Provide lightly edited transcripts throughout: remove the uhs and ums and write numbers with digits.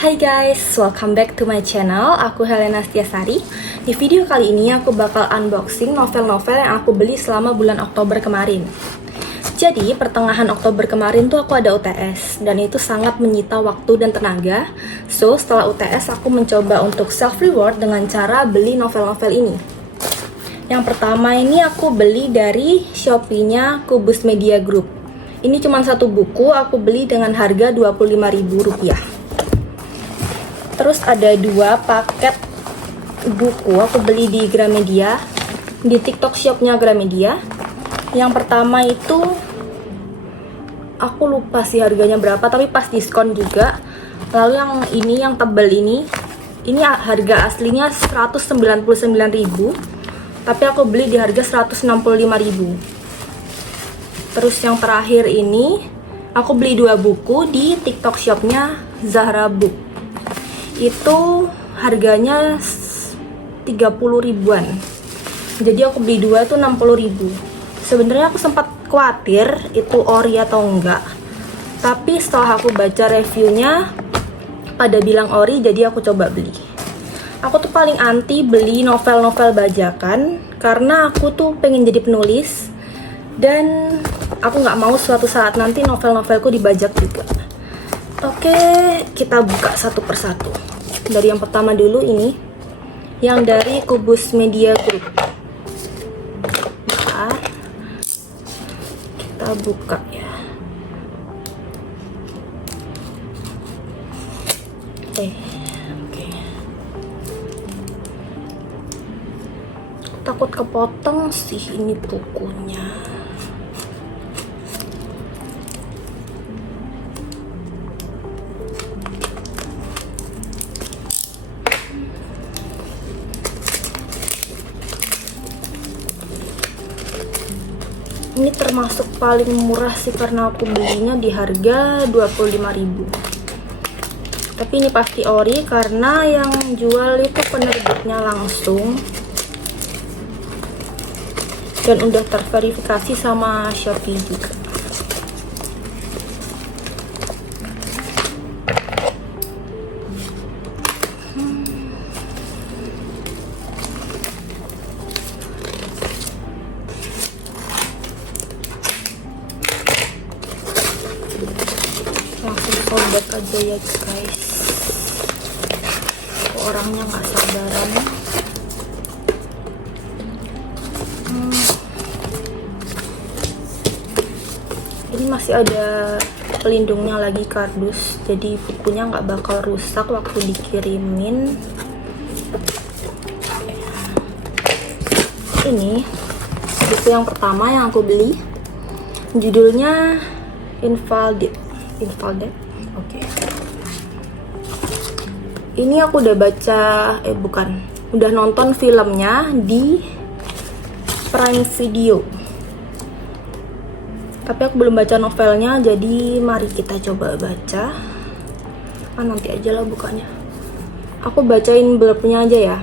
Hai guys, welcome back to my channel. Aku Helena Setiasari. Di video kali ini aku bakal unboxing novel-novel yang aku beli selama bulan Oktober kemarin. Jadi, pertengahan Oktober kemarin tuh aku ada UTS, dan itu sangat menyita waktu dan tenaga. So, setelah UTS aku mencoba untuk self-reward dengan cara beli novel-novel ini. Yang pertama ini aku beli dari Shopee-nya Kubus Media Group. Ini cuma satu buku, aku beli dengan harga Rp25.000. Terus ada dua paket buku aku beli di Gramedia, di TikTok shopnya Gramedia. Yang pertama itu aku lupa sih harganya berapa, tapi pas diskon juga. Lalu yang tebal ini harga aslinya Rp199.000, tapi aku beli di harga Rp165.000. Terus yang terakhir ini aku beli dua buku di TikTok shopnya Zahra Book. Itu harganya 30 ribuan. Jadi aku beli dua itu 60 ribu. Sebenarnya aku sempat khawatir itu ori atau enggak, tapi setelah aku baca reviewnya pada bilang ori, jadi aku coba beli. Aku tuh paling anti beli novel-novel bajakan karena aku tuh pengen jadi penulis, dan aku nggak mau suatu saat nanti novel-novelku dibajak juga. Oke, kita buka satu persatu. Dari yang pertama dulu, ini yang dari Kubus Media Group. Bentar, kita buka ya. Oke. Takut kepotong sih ini bukunya. Ini termasuk paling murah sih karena aku belinya di harga Rp25.000. Tapi ini pasti ori karena yang jual itu penerbitnya langsung dan udah terverifikasi sama Shopee juga. Langsung sobek aja ya guys, orangnya nggak sabaran. Ini masih ada pelindungnya lagi, kardus, jadi bukunya nggak bakal rusak waktu dikirimin. Ini buku yang pertama yang aku beli, judulnya Invalid. Oke. Ini aku udah baca, udah nonton filmnya di Prime Video. Tapi aku belum baca novelnya, jadi mari kita coba baca. Nanti aja lah bukanya. Aku bacain blurbnya aja ya.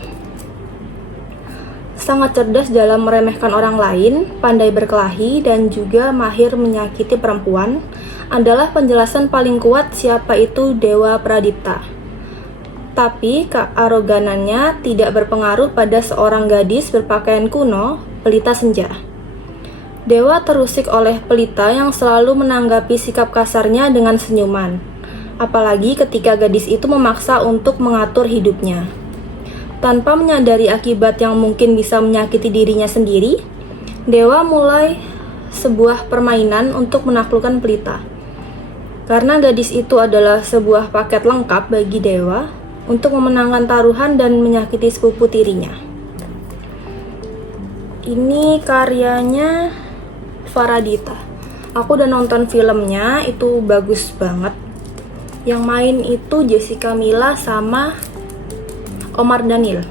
Sangat cerdas dalam meremehkan orang lain, pandai berkelahi, dan juga mahir menyakiti perempuan adalah penjelasan paling kuat siapa itu Dewa Pradipta. Tapi kearoganannya tidak berpengaruh pada seorang gadis berpakaian kuno, Pelita Senja. Dewa terusik oleh Pelita yang selalu menanggapi sikap kasarnya dengan senyuman, apalagi ketika gadis itu memaksa untuk mengatur hidupnya. Tanpa menyadari akibat yang mungkin bisa menyakiti dirinya sendiri, Dewa mulai sebuah permainan untuk menaklukkan Pelita. Karena gadis itu adalah sebuah paket lengkap bagi Dewa untuk memenangkan taruhan dan menyakiti sepupu tirinya. Ini karyanya Faradita. Aku udah nonton filmnya, itu bagus banget. Yang main itu Jessica Mila sama Omar Daniel.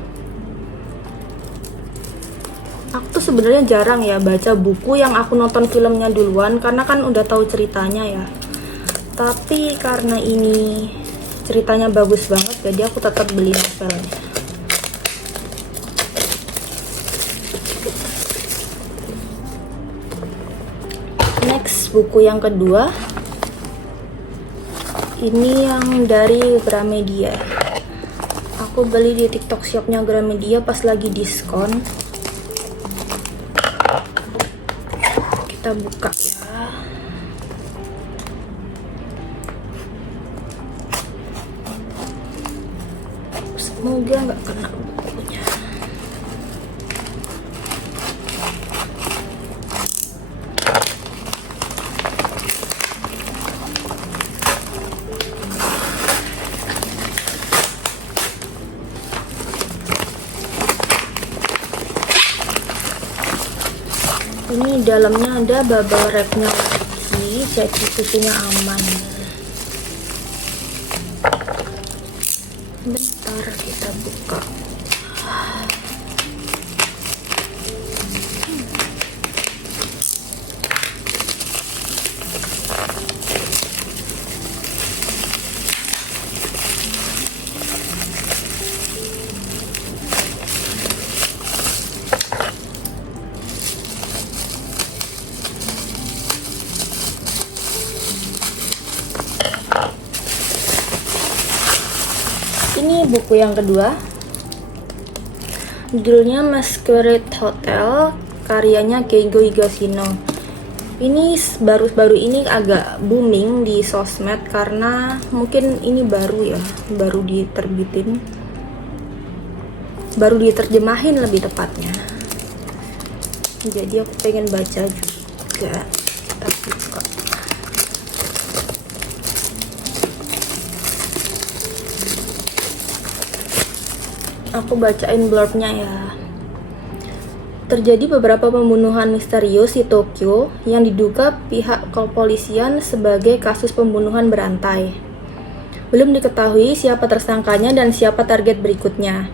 Aku tuh sebenarnya jarang ya baca buku yang aku nonton filmnya duluan karena kan udah tahu ceritanya ya. Tapi karena ini ceritanya bagus banget, jadi aku tetap beli novelnya. Next, buku yang kedua Ini yang dari Gramedia. Aku beli di TikTok shopnya Gramedia pas lagi diskon. Kita buka ya. Semoga nggak kena bukunya. Ini dalamnya ada bubble wrapnya lagi, jadi susunya aman. Bentar kita buka. Ini buku yang kedua, judulnya Masquerade Hotel, karyanya Keigo Higashino. Ini baru-baru ini agak booming di sosmed karena mungkin ini baru ya, baru diterbitin, baru diterjemahin lebih tepatnya. Jadi aku pengen baca juga, tapi kok aku bacain blurbnya ya. Terjadi beberapa pembunuhan misterius di Tokyo yang diduga pihak kepolisian sebagai kasus pembunuhan berantai. Belum diketahui siapa tersangkanya dan siapa target berikutnya.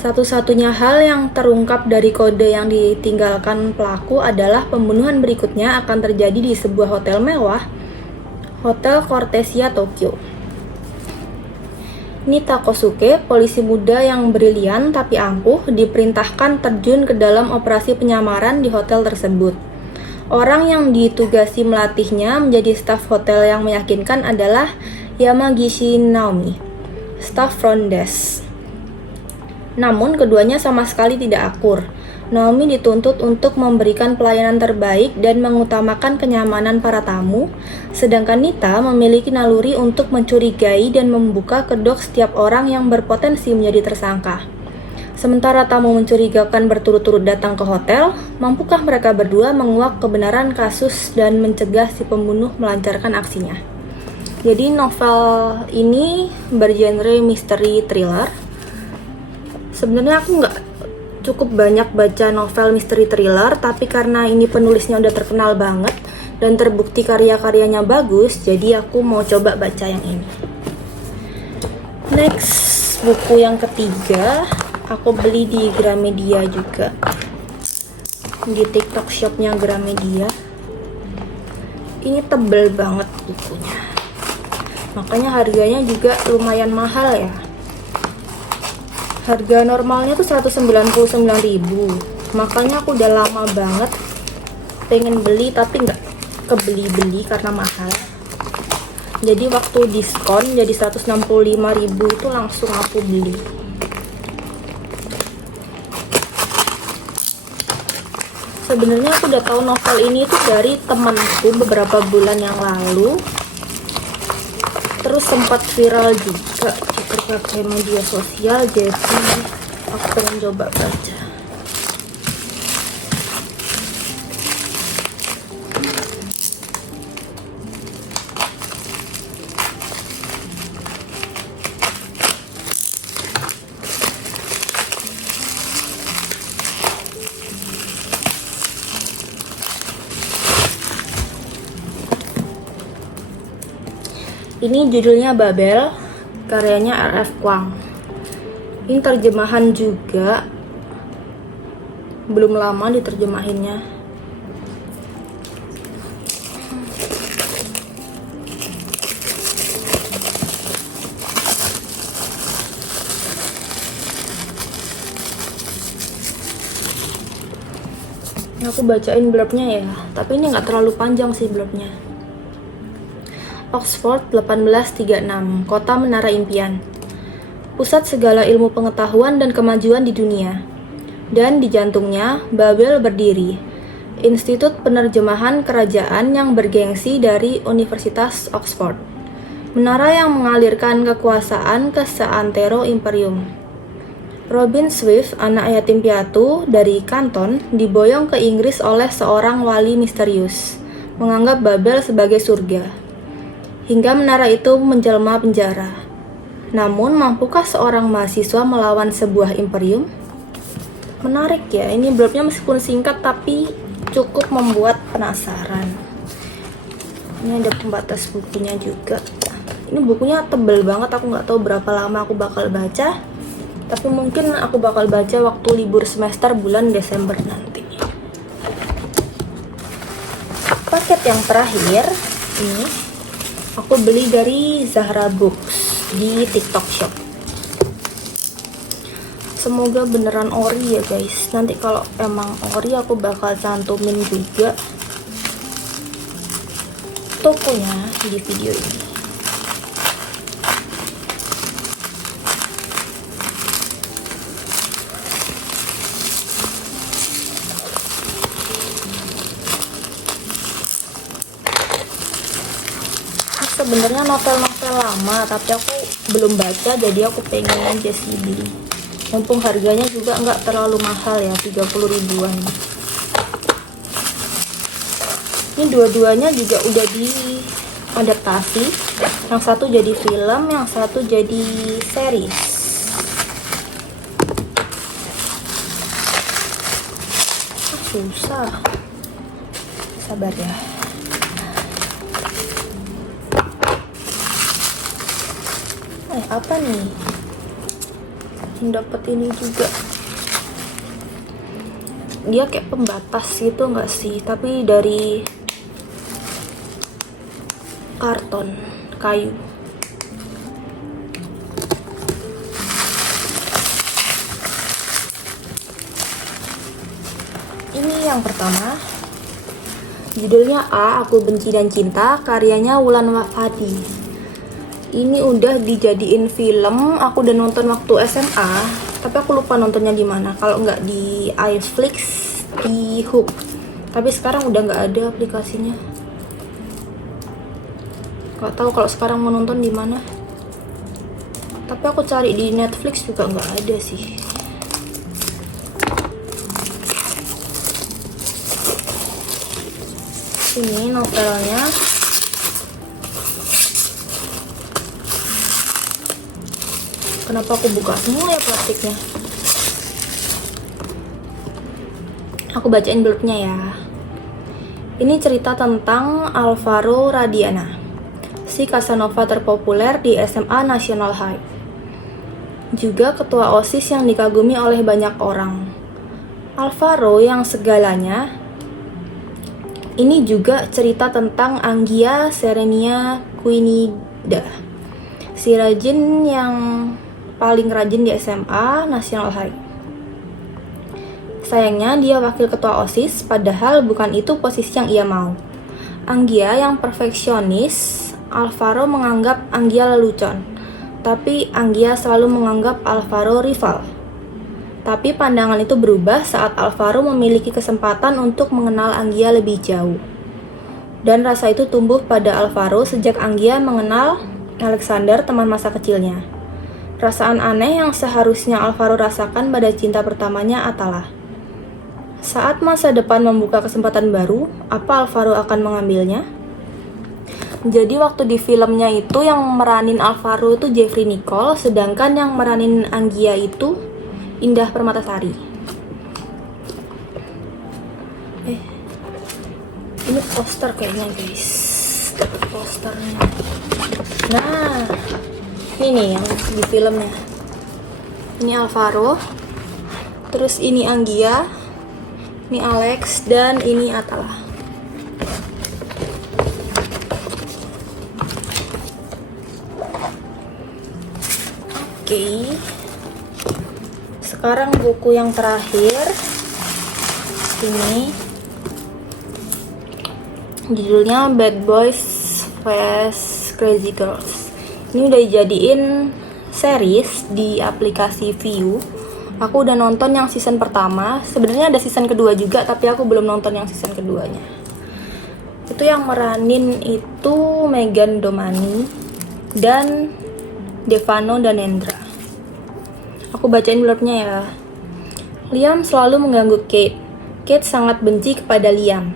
Satu-satunya hal yang terungkap dari kode yang ditinggalkan pelaku adalah pembunuhan berikutnya akan terjadi di sebuah hotel mewah, Hotel Cortesia Tokyo. Nita Kosuke, polisi muda yang brilian tapi angkuh, diperintahkan terjun ke dalam operasi penyamaran di hotel tersebut. Orang yang ditugasi melatihnya menjadi staf hotel yang meyakinkan adalah Yamagishi Naomi, staf front desk. Namun keduanya sama sekali tidak akur. Naomi dituntut untuk memberikan pelayanan terbaik dan mengutamakan kenyamanan para tamu, sedangkan Nita memiliki naluri untuk mencurigai dan membuka kedok setiap orang yang berpotensi menjadi tersangka. Sementara tamu mencurigakan berturut-turut datang ke hotel, mampukah mereka berdua menguak kebenaran kasus dan mencegah si pembunuh melancarkan aksinya? Jadi novel ini bergenre misteri thriller. Sebenarnya aku nggak cukup banyak baca novel misteri thriller, tapi karena ini penulisnya udah terkenal banget dan terbukti karya-karyanya bagus, jadi aku mau coba baca yang ini. Next, buku yang ketiga aku beli di Gramedia juga, di TikTok shopnya Gramedia. Ini tebel banget bukunya, makanya harganya juga lumayan mahal ya. Harga normalnya tuh 199.000, makanya aku udah lama banget pengen beli tapi nggak kebeli-beli karena mahal. Jadi waktu diskon jadi 165.000 itu langsung aku beli. Sebenarnya aku udah tahu novel ini tuh dari temanku beberapa bulan yang lalu, terus sempat viral juga berbagai media sosial, jadi aku pengen coba baca. Ini judulnya Babel, karyanya R.F. Kuang. Ini terjemahan juga, belum lama diterjemahinnya. Aku bacain blurbnya ya, tapi ini nggak terlalu panjang sih blurbnya. Oxford 1836, Kota Menara Impian. Pusat segala ilmu pengetahuan dan kemajuan di dunia. Dan di jantungnya, Babel berdiri. Institut Penerjemahan Kerajaan yang bergengsi dari Universitas Oxford. Menara yang mengalirkan kekuasaan ke seantero imperium. Robin Swift, anak yatim piatu dari Canton, diboyong ke Inggris oleh seorang wali misterius, menganggap Babel sebagai surga. Hingga menara itu menjelma penjara. Namun, mampukah seorang mahasiswa melawan sebuah imperium? Menarik ya, ini blurnya meskipun singkat tapi cukup membuat penasaran. Ini ada pembatas bukunya juga. Ini bukunya tebel banget, aku nggak tahu berapa lama aku bakal baca. Tapi mungkin aku bakal baca waktu libur semester bulan Desember nanti. Paket yang terakhir ini aku beli dari Zahra Books di TikTok Shop. Semoga beneran ori ya guys. Nanti kalau emang ori aku bakal cantumin juga tokonya di video ini. Sebenarnya novel-novel lama tapi aku belum baca, jadi aku pengen aja sih beli. Mumpung harganya juga nggak terlalu mahal ya, 30 ribuan. Ini dua-duanya juga udah diadaptasi. Yang satu jadi film, yang satu jadi series. Susah. Sabar ya. Apa nih? Dapat ini juga. Dia kayak pembatas gitu nggak sih? Tapi dari karton kayu. Ini yang pertama. Judulnya A, Aku Benci dan Cinta, karyanya Wulan Wafadi. Ini udah dijadiin film, aku udah nonton waktu SMA, tapi aku lupa nontonnya di mana. Kalau nggak di iFlix, di Hook. Tapi sekarang udah nggak ada aplikasinya. Nggak tahu kalau sekarang mau nonton di mana. Tapi aku cari di Netflix juga nggak ada sih. Ini novelnya. Kenapa aku buka semua ya plastiknya? Aku bacain blurnya ya. Ini cerita tentang Alvaro Radiana, si Casanova terpopuler di SMA National High. Juga ketua OSIS yang dikagumi oleh banyak orang. Alvaro yang segalanya. Ini juga cerita tentang Anggia Serenia Quinida, si rajin yang paling rajin di SMA National High. Sayangnya dia wakil ketua OSIS, padahal bukan itu posisi yang ia mau. Anggia yang perfeksionis, Alvaro menganggap Anggia lelucon. Tapi Anggia selalu menganggap Alvaro rival. Tapi pandangan itu berubah saat Alvaro memiliki kesempatan untuk mengenal Anggia lebih jauh. Dan rasa itu tumbuh pada Alvaro sejak Anggia mengenal Alexander, teman masa kecilnya. Perasaan aneh yang seharusnya Alvaro rasakan pada cinta pertamanya Atala. Saat masa depan membuka kesempatan baru, apa Alvaro akan mengambilnya? Jadi waktu di filmnya itu yang meranin Alvaro itu Jeffrey Nicole, sedangkan yang meranin Anggia itu Indah Permatasari. Ini poster kayaknya guys, dapat posternya. Nah, ini yang di filmnya. Ini Alvaro, terus ini Anggia, ini Alex, dan ini Atala. Oke. Sekarang buku yang terakhir. Ini judulnya Bad Boys Face Crazy Girls. Ini udah dijadiin series di aplikasi Viu. Aku udah nonton yang season pertama. Sebenarnya ada season kedua juga, tapi aku belum nonton yang season keduanya. Itu yang meranin itu Megan Domani dan Devano Danendra. Aku bacain blurbnya ya. Liam selalu mengganggu Kate. Kate sangat benci kepada Liam.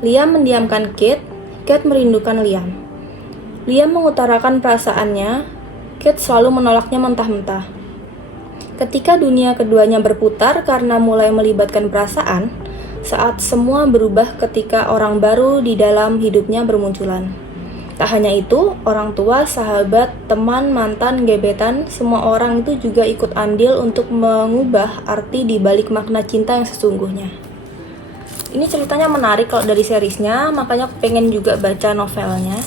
Liam mendiamkan Kate. Kate merindukan Liam. Liam mengutarakan perasaannya. Kate selalu menolaknya mentah-mentah. Ketika dunia keduanya berputar karena mulai melibatkan perasaan, saat semua berubah ketika orang baru di dalam hidupnya bermunculan. Tak hanya itu, orang tua, sahabat, teman, mantan, gebetan, semua orang itu juga ikut andil untuk mengubah arti di balik makna cinta yang sesungguhnya. Ini ceritanya menarik kalau dari seriesnya, makanya aku pengen juga baca novelnya.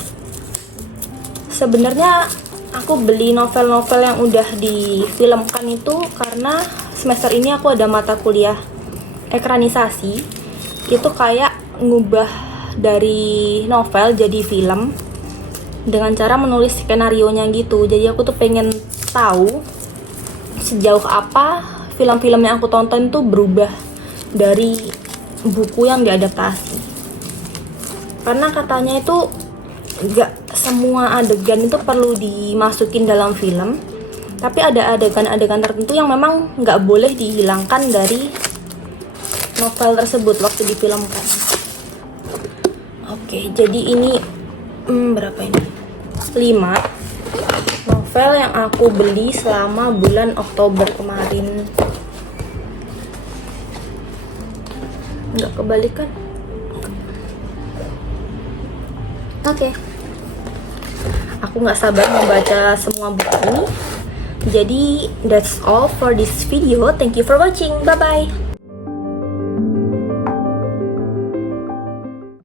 Sebenarnya aku beli novel-novel yang udah difilmkan itu karena semester ini aku ada mata kuliah ekranisasi. Itu kayak ngubah dari novel jadi film dengan cara menulis skenario-nya gitu. Jadi aku tuh pengen tahu sejauh apa film-film yang aku tonton tuh berubah dari buku yang diadaptasi. Karena katanya itu gak semua adegan itu perlu dimasukin dalam film, tapi ada adegan-adegan tertentu yang memang gak boleh dihilangkan dari novel tersebut waktu difilmkan. Oke, jadi ini berapa ini? 5 novel yang aku beli selama bulan Oktober kemarin. Nggak kebalik kan? Oke. Aku nggak sabar membaca semua buku ini. Jadi that's all for this video. Thank you for watching. Bye bye.